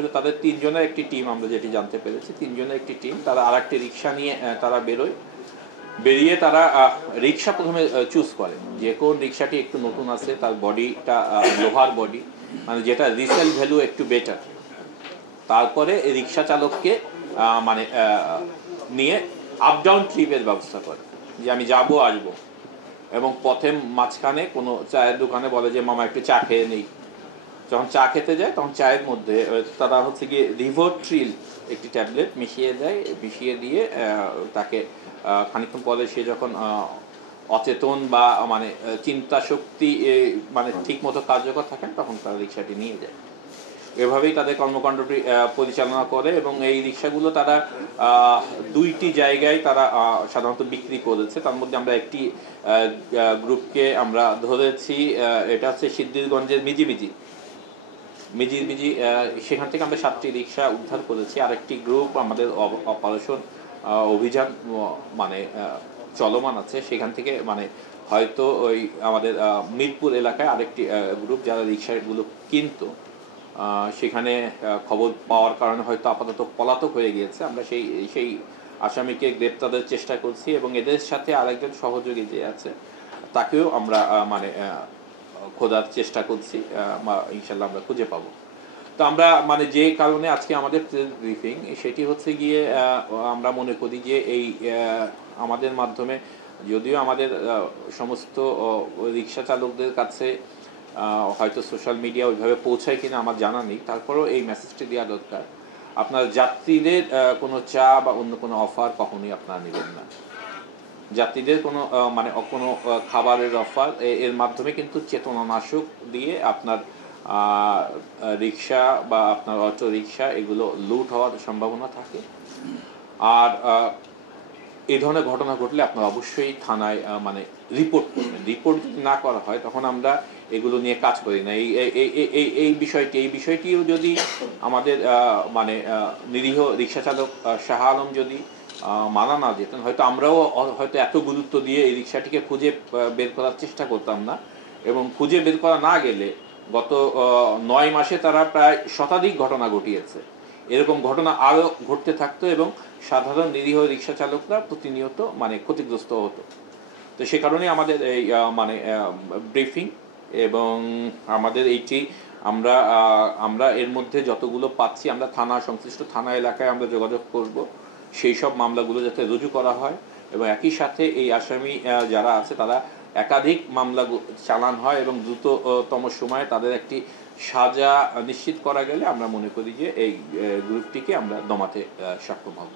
আসলে তাদের 3 জনের একটি টিম, আমরা যেটি জানতে পেরেছি 3 জনের একটি টিম, তারা আরেকটি রিক্সা নিয়ে তারা বেরিয়ে তারা রিক্সা প্রথমে চুজ করে যে কোন রিক্সাটি একটু নতুন আছে, তার বডিটা লোহার বডি, মানে যেটা রিসেল ভ্যালু একটু বেটার। তারপরে রিক্সা চালককে মানে নিয়ে আপ ডাউন ট্রিপের ব্যবস্থা করে, যে আমি যাবো আসবো, এবং পথে মাঝখানে কোনো চায়ের দোকানে বলে যে মামা একটু চা খেয়ে নেই। যখন চা খেতে যায় তখন চায়ের মধ্যে তারা হচ্ছে গিয়ে রিভোট্রিল একটি ট্যাবলেট মিশিয়ে দিয়ে তাকে খানিকক্ষণ পরে সে যখন অচেতন বা মানে চিন্তা শক্তি মানে ঠিক মতো কার্যকর থাকেন তখন তারা রিক্সাটি নিয়ে যায়। এভাবেই তাদের কর্মকাণ্ডটি পরিচালনা করে, এবং এই রিক্সাগুলো তারা 2টি জায়গায় তারা সাধারণত বিক্রি করেছে। তার মধ্যে আমরা একটি গ্রুপকে আমরা ধরেছি, এটা হচ্ছে সিদ্ধিরগঞ্জের মিজিমিজি, সেখান থেকে আমরা 7টি রিক্সা উদ্ধার করেছি। আরেকটি গ্রুপ আমাদের অপারেশন অভিযান মানে চলমান আছে, সেখান থেকে মানে হয়তো ওই আমাদের মিরপুর এলাকায় আরেকটি গ্রুপ যারা রিক্সাগুলো কিনতো, সেখানে খবর পাওয়ার কারণে হয়তো আপাতত পলাতক হয়ে গিয়েছে। আমরা সেই আসামিকে গ্রেপ্তারের চেষ্টা করছি, এবং এদের সাথে আরেকজন সহযোগী যে আছে তাকেও আমরা মানে খোঁজার চেষ্টা করছি, ইনশাল্লাহ আমরা খুঁজে পাবো। তো আমরা মানে যে কারণে আজকে আমাদের ব্রিফিং, সেটি হচ্ছে গিয়ে আমরা মনে করি যে এই আমাদের মাধ্যমে, যদিও আমাদের সমস্ত রিক্সা চালকদের কাছে হয়তো সোশ্যাল মিডিয়া ওইভাবে পৌঁছায় কিনা আমার জানা নেই, তারপরেও এই মেসেজটি দেওয়া দরকার। আপনার যাত্রীদের কোনো চা বা অন্য কোনো অফার কখনোই আপনারা নেবেন না। যাত্রীদের কোনো মানে কোনো খাবারের অফার এর মাধ্যমে কিন্তু চেতনানাশক দিয়ে আপনার রিক্সা বা আপনার অটো রিক্সা এগুলো লুট হওয়ার সম্ভাবনা থাকে। আর এই ধরনের ঘটনা ঘটলে আপনারা অবশ্যই থানায় মানে রিপোর্ট করবেন। রিপোর্ট যদি না করা হয় তখন আমরা এগুলো নিয়ে কাজ করি না। এই বিষয়টিও যদি আমাদের মানে নিরীহ রিক্সা চালক শাহ আলম যদি মানা না যেতেন, হয়তো আমরাও হয়তো এত গুরুত্ব দিয়ে এই রিক্সাটিকে খুঁজে বের করার চেষ্টা করতাম না, এবং খুঁজে বের করা না গেলে গত 9 মাসে তারা প্রায় শতাধিক ঘটনা ঘটিয়েছে। এরকম ঘটনা আরও ঘটতে থাকতো, এবং সাধারণ নিরীহ রিক্সা চালকরা প্রতিনিয়ত মানে ক্ষতিগ্রস্ত হতো। তো সে কারণে আমাদের এই মানে ব্রিফিং, এবং আমাদের এইটি আমরা এর মধ্যে যতগুলো পাচ্ছি আমরা সংশ্লিষ্ট থানা এলাকায় আমরা যোগাযোগ করব সেই সব মামলাগুলো যাতে রুজু করা হয়, এবং একই সাথে এই আসামি যারা আছে তারা একাধিক মামলা চালান হয়, এবং দ্রুততম সময়ে তাদের একটি সাজা নিশ্চিত করা গেলে আমরা মনে করি যে এই গ্রুপটিকে আমরা দমাতে সক্ষম হব।